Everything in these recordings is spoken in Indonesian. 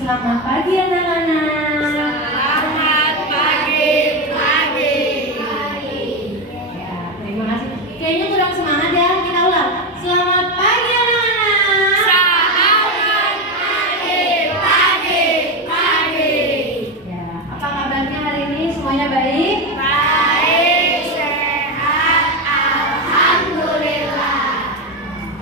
Selamat pagi anak-anak. Selamat pagi. Ya, terima kasih. Kayaknya kurang semangat ya. Kita ulang. Selamat pagi anak-anak. Selamat pagi. Ya, apa kabarnya hari ini? Semuanya baik? Baik, sehat, alhamdulillah.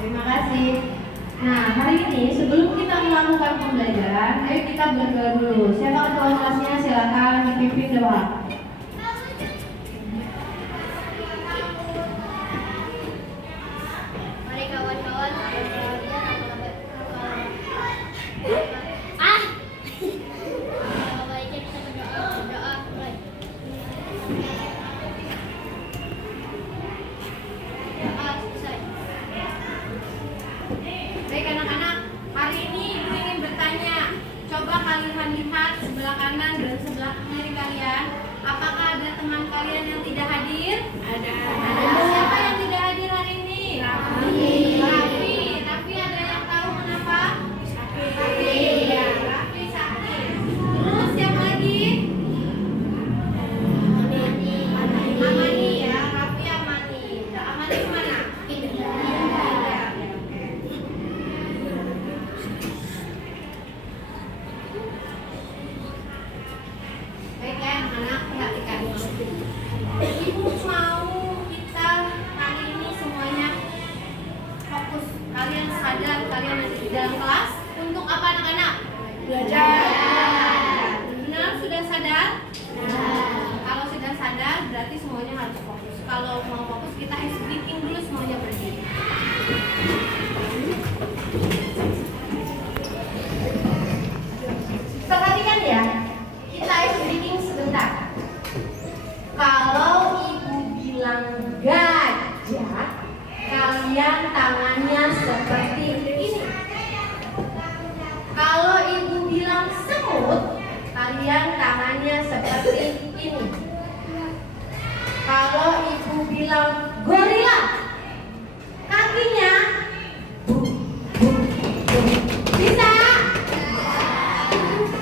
Terima kasih. Nah, hari ini sebelum kita melakukan pembelajaran, ayo kita berdoa dulu. Siapa ketua kelasnya? Silakan dipimpin doa. Mari kawan-kawan berbahagia baiknya kita berdoa mulai. Doa selesai. Baik anak-anak, hari ini Ibu ingin bertanya. Coba kalian lihat sebelah kanan dan sebelah kiri kalian. Apakah ada teman kalian yang tidak hadir? Ada. Siapa yang tidak hadir hari ini? Raffi, ada yang tahu kenapa? Iya, Raffi sakit. Terus siapa lagi? Amani ya, Raffi Amani. Amani kemana? Baik ya anak-anak, perhatikan. Ibu mau kita hari ini semuanya fokus. Kalian sadar kalian ada di dalam kelas untuk apa anak-anak? Belajar. Benar sudah sadar? Kalau sudah sadar berarti semuanya harus fokus. Kalau mau fokus kita ice breathing dulu, semuanya berdiri. Perhatikan ya, kita ice breathing sebentar. Kalau ibu bilang gajah, kalian tangannya seperti ini. Kalau ibu bilang semut, kalian tangannya seperti ini. Kalau ibu bilang gorila, kakinya bisa?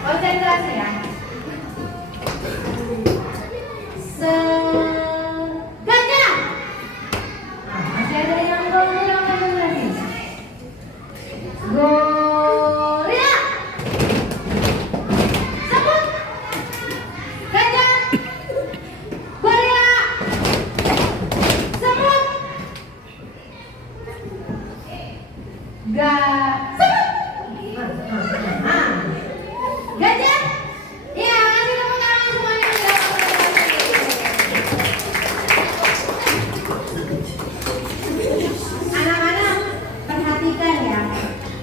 Konsentrasi ya. Gajah. Masih ada yang kurang konsentrasi. Gorila. Semut. Gajah. Gorila. Semut. Gajah. Iya, kasih tepuk tangan semuanya. Anak-anak, perhatikan ya.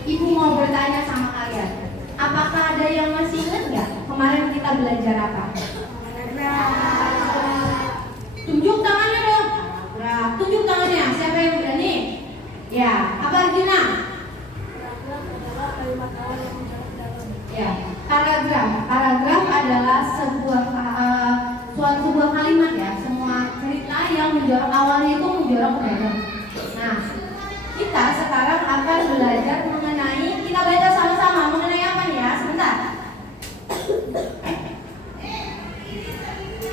Ibu mau bertanya sama kalian. Apakah ada yang masih ingat nggak kemarin kita belajar apa? Tunjuk tangannya dong. Nah, tunjuk tangannya. Siapa yang berani? Ya, apa Arjuna? Ya, paragraf adalah sebuah sebuah kalimat ya, semua cerita yang menjorok awalnya itu menjorok ke dalam. Nah, kita sekarang akan belajar mengenai, kita baca sama-sama mengenai apa nih ya? Sebentar.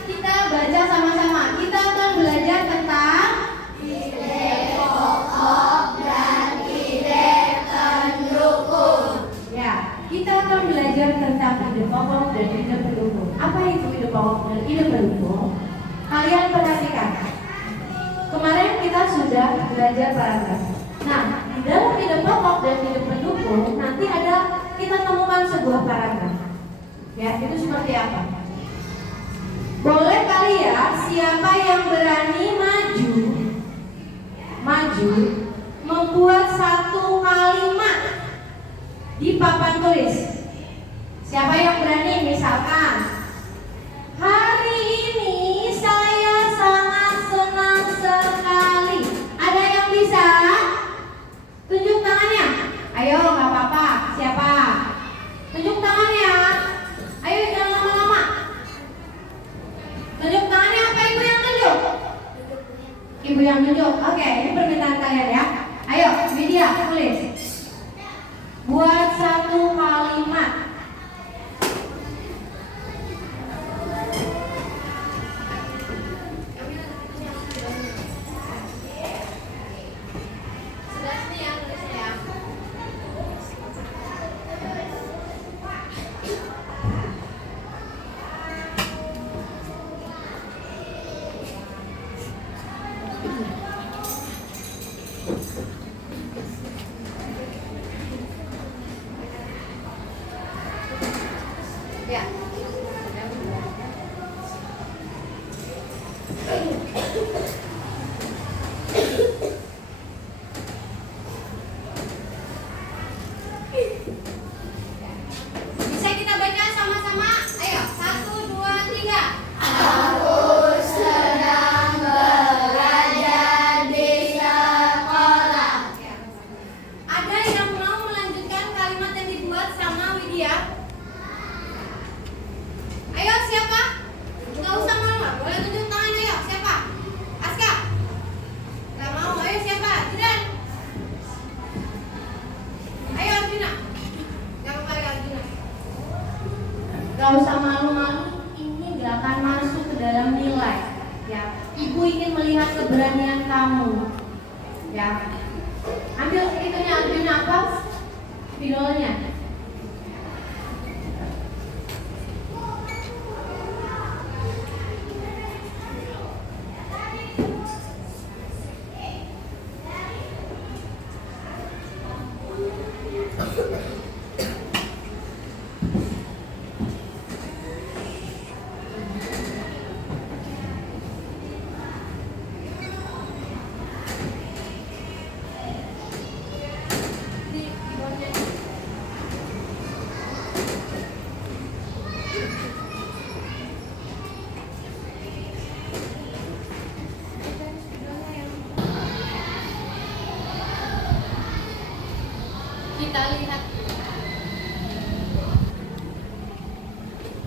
Kita baca sama-sama. Kita akan belajar tentang Ide pokok dan ide pendukung. ya, kita akan belajar tentang ide pokok dan ide pendukung. Apa itu ide pokok dan ide pendukung? Kalian perhatikan. Kemarin kita sudah belajar paragraf. Nah, di dalam ide pokok dan ide pendukung nanti ada kita temukan sebuah paragraf. Ya, itu seperti apa? Boleh kali ya, siapa yang berani maju membuat satu kalimat di papan tulis. Siapa yang berani? Misalkan, hari ini saya sangat senang sekali. Ada yang bisa? Tunjuk tangannya. Ayo, nggak apa-apa. Siapa? Tunjuk tangannya. Ayo, jangan lama-lama. Tunjuk tangannya. Apa ibu yang tunjuk? Ibu yang tunjuk. Oke, ini permintaan kalian ya. Ayo, Widya, tulis. Buat satu kalimat Ya. Bisa kita baca sama-sama? Ayo, 1, 2, 3. Aku sedang belajar di sekolah. Ada yang mau melanjutkan kalimat yang dibuat sama Widya? Ayo, siapa? Nggak usah malu, boleh tunjuk tangan. Ayo, siapa? Aska? Nggak mau. Ayo, siapa? Jidan? Ayo, Arjuna. Jangan balik Arjuna. Nggak usah malu-malu. Ini nggak akan masuk ke dalam nilai. Ya, Ibu ingin melihat keberanian kamu. Ya, ambil itunya Arjuna apa? Spidolnya.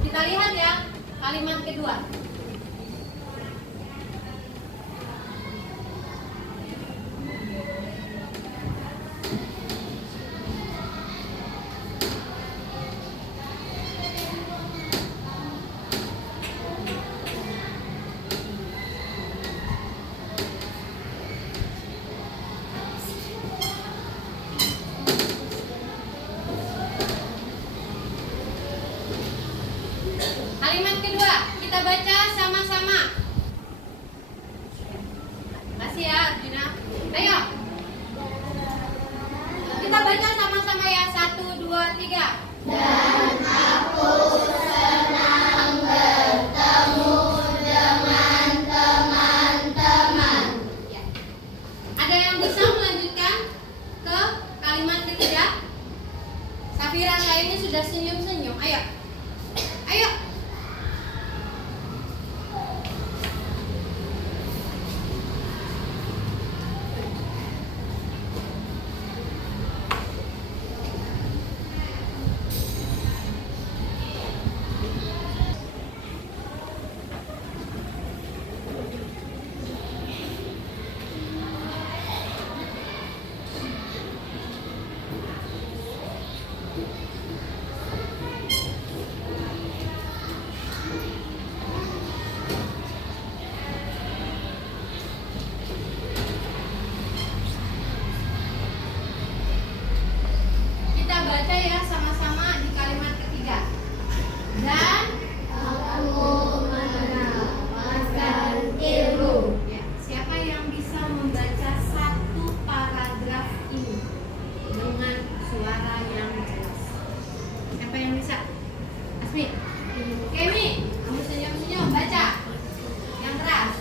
Kita lihat ya kalimat kedua. Kalimat kedua, kita baca sama-sama. Masih ya, Arjuna. Ayo. Kita baca sama-sama ya. 1, 2, 3. Dan aku senang bertemu dengan teman-teman. Ya. Ada yang bisa melanjutkan ke kalimat ketiga? Safira kayaknya sudah senyum-senyum. Ayo. Ayo. Kita baca ya sama-sama di kalimat ketiga. Dan Aku mendapatkan ilmu. ya, siapa yang bisa membaca satu paragraf ini dengan suara yang jelas? Siapa yang bisa? Asmi, Kemi, kamu senyum-senyum, baca yang keras.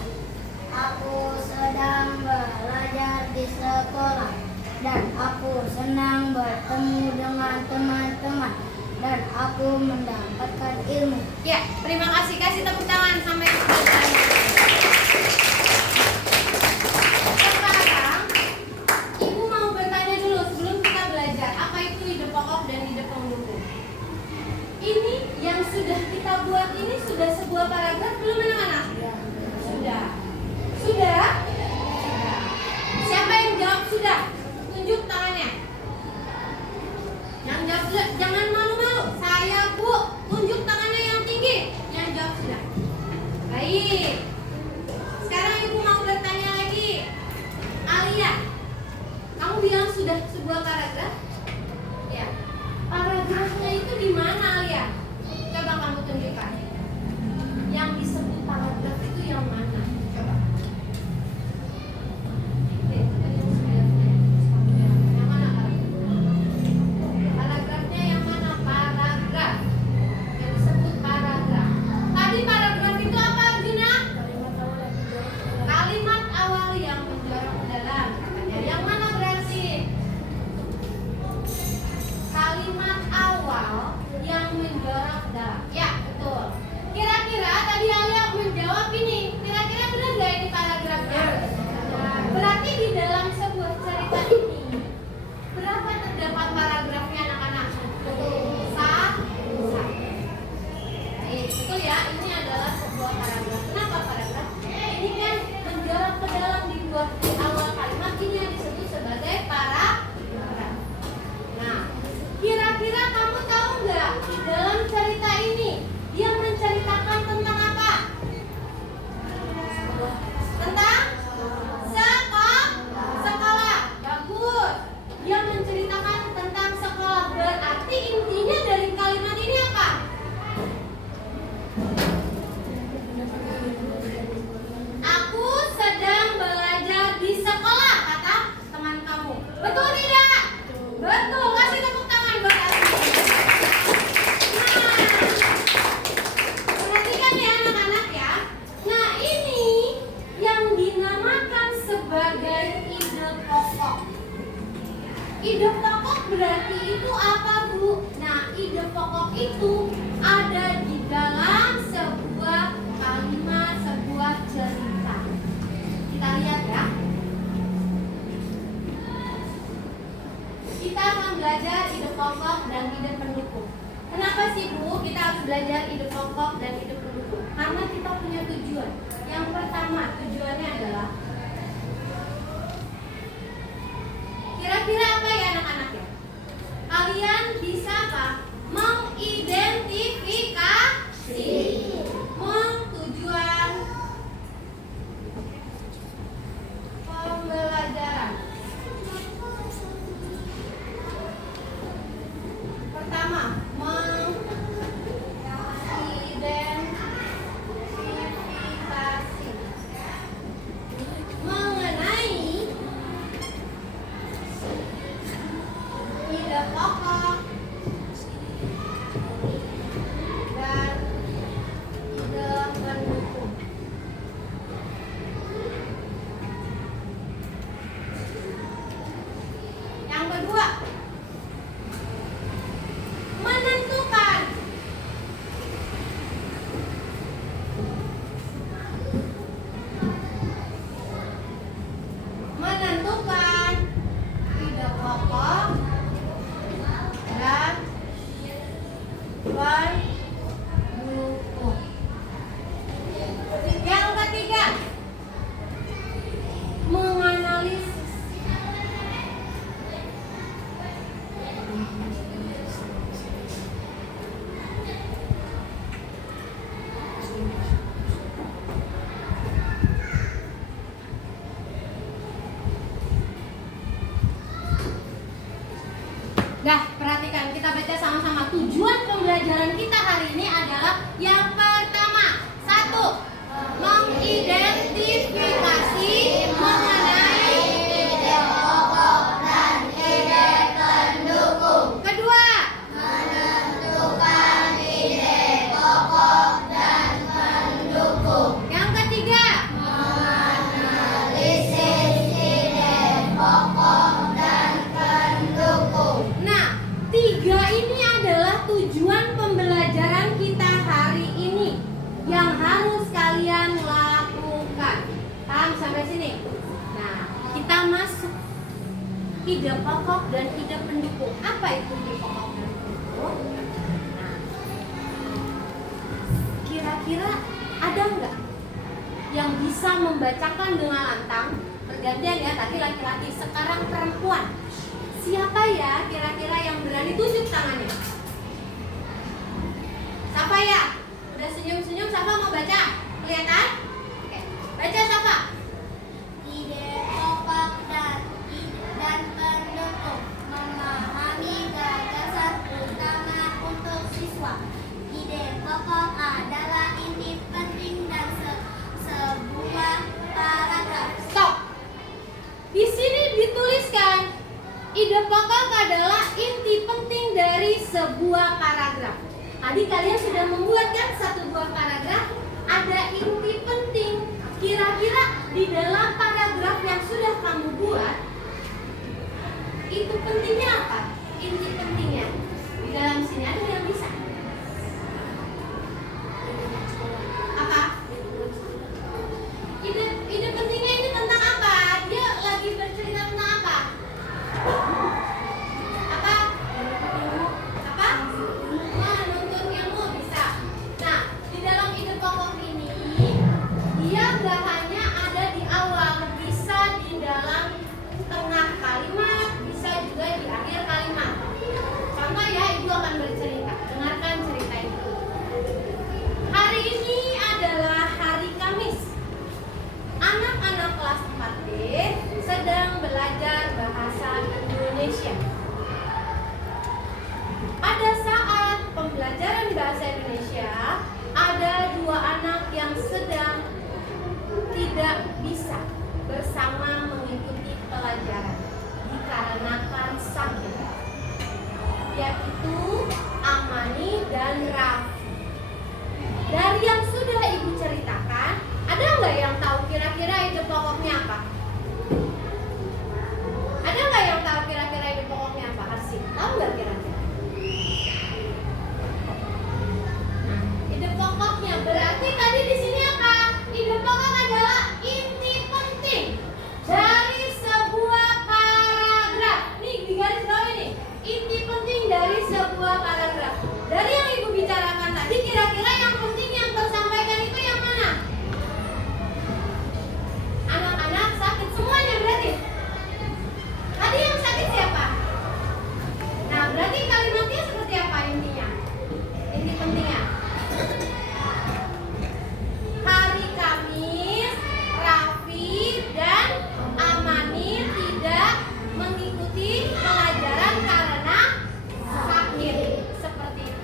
Aku sedang belajar di sekolah dan aku senang bertemu dengan teman-teman dan aku mendapatkan ilmu. Ya, terima kasih. Kasih tepuk tangan sampai selesai. Sekarang, Ibu mau bertanya dulu sebelum kita belajar apa itu ide pokok dan ide pendukung. Ini yang sudah kita buat ini sudah sebuah paragraf belum anak-anak? Sudah. Sudah? Siapa yang jawab sudah? Tunjuk tangannya. Yang jawab sudah, jangan malu-malu. Saya Bu, tunjuk tangannya yang tinggi. Yang jawab sudah. Baik. Sekarang Ibu mau bertanya lagi. Alia, kamu bilang sudah sebuah paragraf? Ya. Paragrafnya itu di mana, Alia? Coba kamu tunjukkan. Yang disebut paragraf itu yang mana? Coba. Yang mana paragrafnya? Paragrafnya yang mana? Paragraf yang disebut digarap dalam. Ya, betul. Kira-kira tadi Alia menjawab ini. Kira-kira benar nggak ini paragrafnya? Berarti di dalam sebuah cerita ini berapa terdapat paragrafnya anak-anak? Satu. Betul ya, ini adalah sebuah paragraf. Kenapa paragraf? Ini kan menjawab ke dalam di awal kalimat, ini yang disebut sebagai paragraf. Nah, kira-kira kamu tahu nggak di dalam cerita ini dia menceritakan tentang apa? Tentang sekolah. Bagus. Dia menceritakan tentang sekolah. Berarti intinya dari kalimat ini apa? Aku sedang belajar di sekolah, kata teman kamu. Betul tidak? Betul. Kasih tepuk tangan buat aku. Nah, perhatikan ya anak-anak ya. Nah, ini yang dinamakan sebagai ide pokok. Ide pokok berarti itu apa, Bu? Nah, ide pokok itu ada di dalam sebuah kalimat, sebuah cerita. Kita lihat ya. Kita akan belajar ide pokok dan ide pendukung. Kenapa sih, Bu, kita harus belajar ide pokok dan ide pendukung? Karena kita punya tujuan. Yang pertama, tujuannya adalah kira-kira apa ya anak-anak ya? Kalian bisa apa? Mengidentifikasi tujuan pembelajaran. Pertama, mengidentifikasi mengenai ide pokok dan ide pendukung. Yang kedua, menentukan ide pokok dan pendukung. Yang ketiga, menganalisis Dah, perhatikan, kita baca sama-sama. Tujuan pembelajaran kita hari ini adalah yang pertama, satu, mengidentifikasi mengenai ide pokok dan ide pendukung. kedua, Menentukan ide pokok dan pendukung. yang ketiga, Menganalisis ide pokok dan pendukung. nah, tiga ini adalah tujuan pembelajaran kita hari ini yang harus kalian lakukan. Paham sampai sini? Nah, kita masuk ide pokok dan ide pendukung. Apa itu ide pokok dan pendukung? Nah, kira-kira ada nggak yang bisa membacakan dengan lantang? Pergantian ya, tadi laki-laki, sekarang perempuan. Siapa ya kira-kira yang berani tunjuk tangannya? Siapa ya? Udah senyum-senyum, siapa mau baca? Kelihatan? Oke. Baca siapa? Ide pokok dan pendukung memahami gagasan utama untuk siswa. Ide pokok adalah inti penting dan sebuah paragraf. Stop. Di sini dituliskan ide pokok adalah inti penting dari sebuah paragraf. Tadi kalian sudah membuat kan satu buah paragraf, ada inti penting. Kira-kira di dalam paragraf yang sudah kamu buat, itu pentingnya apa? Inti pentingnya di dalam sini ada yang bisa? akan bercerita. Dengarkan cerita itu. Hari ini adalah hari Kamis. Anak-anak kelas 4D sedang belajar bahasa Indonesia. Pada saat pembelajaran bahasa Indonesia, ada dua anak yang sedang tidak bisa bersama mengikuti pelajaran dikarenakan sakit, yaitu Amani dan Raffi. Dari yang sudah ibu ceritakan, ada nggak yang tahu kira-kira ide pokoknya apa? Ada nggak yang tahu kira-kira ide pokoknya apa? Arsi, tahu nggak kira-kira? Nah, ide pokoknya berarti tadi di sini apa? Ide pokok adalah inti penting dari sebuah paragraf. Nih di garis bawah ini, inti penting dari sebuah paragraf. Dari yang ibu bicarakan tadi, kira-kira yang penting yang tersampaikan itu yang mana? Anak-anak sakit semuanya berarti. Tadi yang sakit siapa? Nah, berarti kalimatnya seperti apa intinya? Inti pentingnya. Hari Kamis, Raffi dan Amani tidak mengikuti pelajaran karena sakit. Seperti itu.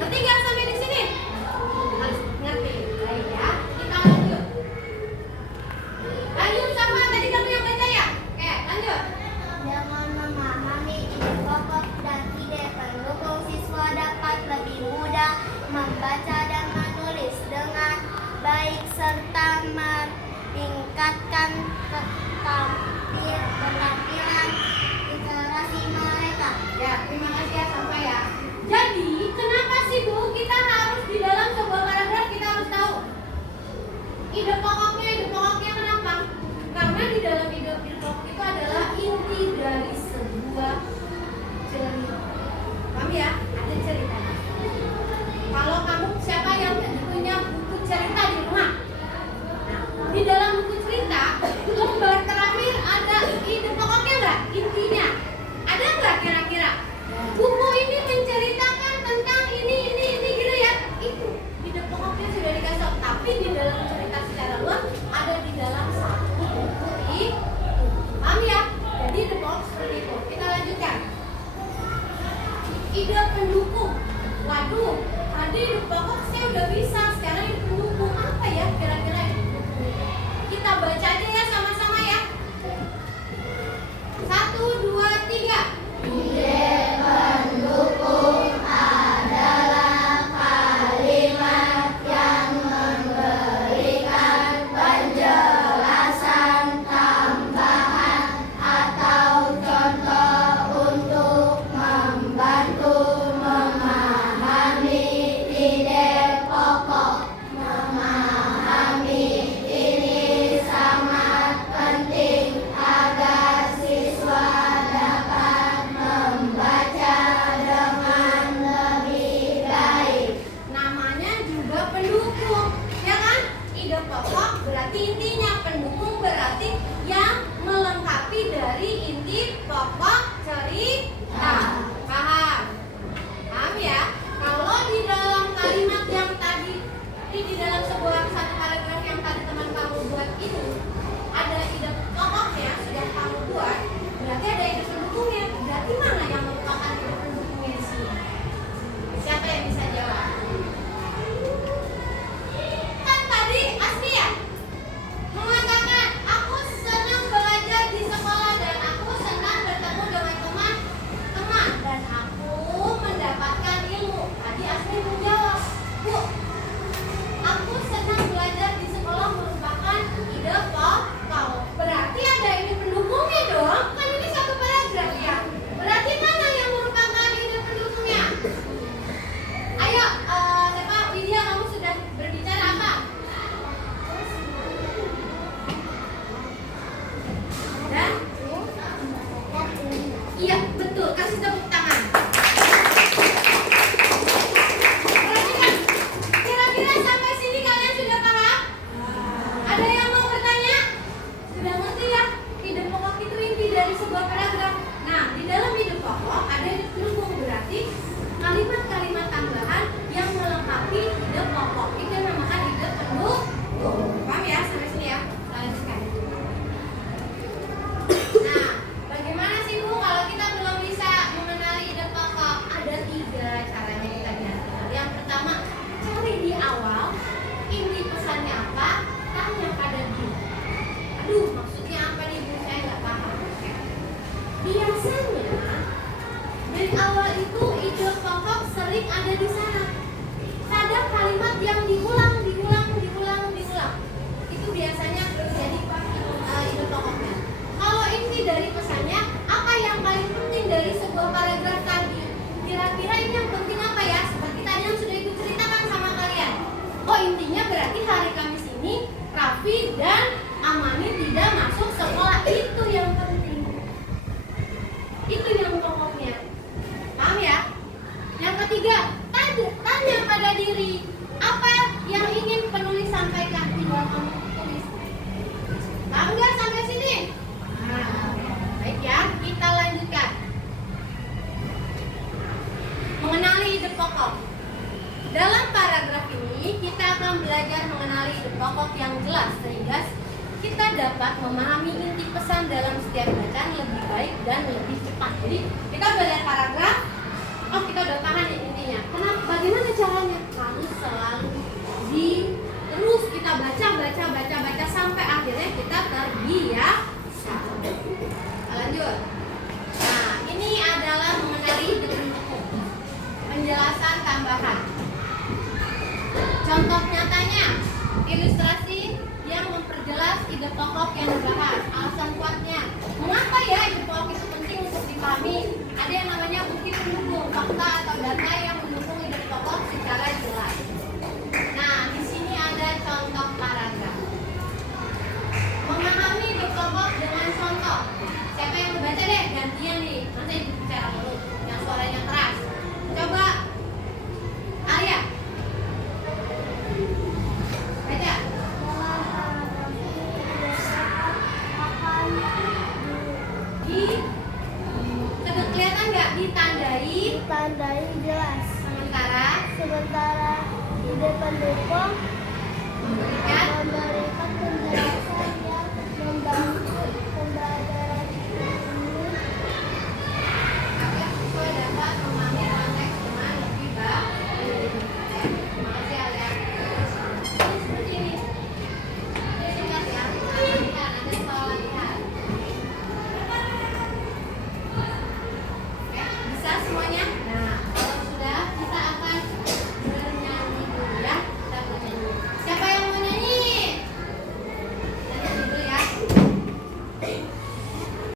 Ngerti nggak sampai di sini? Ngerti. Baik ya. Kita lanjut. Lanjut sama tadi kamu yang baca ya? Oke, lanjut. Dengan memahami ide pokok dan ide pendukung, siswa dapat lebih mudah membaca dan menulis dengan baik serta meningkatkan keterampilan literasi mereka. Ya, terima kasih ya sampai ya. Jadi, kenapa sih Bu kita harus di dalam sebuah paragraf kita harus tahu ide pokoknya kenapa? Karena di dalam ide pokok itu adalah inti dari sebuah cerita. Paham ya? Ada ceritanya. Kalau kamu siapa yang punya buku cerita di rumah? Nah, di dalam buku cerita lembar terakhir ada ide pokoknya nggak? Intinya ada nggak kira-kira? Buku ini menceritakan tentang ini gitu ya. Itu ide pokoknya sudah dikasih tahu. Tapi di dalam cerita secara luas ada di dalam satu buku itu. Paham ya? Jadi ide pokok seperti itu. Kita lanjutkan. Ide pendukung. Waduh, tadi ide pokok saya udah bisa. Sekarang ide pendukung apa ya kira-kira ide pendukung? Kita baca aja ya sama-sama ya. 1, 2, 3. Ide pendukung adalah kalimat yang memberikan penjelasan tambahan atau contoh untuk membantu memahami ide pokok. Memahami ini sangat awal itu ide pokok sering ada di sana. Kadang kalimat yang diulang. Itu biasanya jadi ide pokoknya. Kalau inti dari pesannya, apa yang paling penting dari sebuah paragraf tadi? Kira-kira ini yang penting apa ya? Seperti tadi yang sudah Ibu ceritakan sama kalian. Oh, intinya berarti hari Kamis ini Raffi dan Amani tidak masuk sekolah. Itu yang penting. Itu yang pokoknya. Paham ya? Yang ketiga, tanya pada diri, apa yang ingin penulis sampaikan? Tinggal kamu tulis. Paham nggak sampai sini? Nah, baik ya, kita lanjutkan. Mengenali ide pokok. Dalam paragraf ini kita akan belajar mengenali ide pokok yang jelas sehingga kita dapat memahami inti pesan dalam setiap bacaan lebih baik dan lebih cepat. Jadi kita udah lihat paragraf, oh kita udah paham intinya. Kenapa? Bagaimana caranya? Harus selalu terus kita baca sampai akhirnya kita terbiasa. Lanjut. Nah, ini adalah mengenali ide pendukung. Penjelasan tambahan. Contoh nyatanya, ilustrasi yang memperjelas ide pokok yang dibahas, alasan kuatnya. Mengapa ya ide pokok itu penting untuk dipahami? Ada yang namanya bukti pendukung, fakta atau data yang mendukung ide pokok secara jelas. Nah, di sini ada contoh paragraf. Memahami ide pokok dengan contoh. Siapa yang membaca deh? Gantian nih. Nanti Ibu bicara dulu, yang suaranya keras. Coba Alia. Baca. Kelihatan nggak? Ditandai jelas. Sementara ide pendukung memberikan penjelasan yang membantu pembelajaran ini agar siswa dapat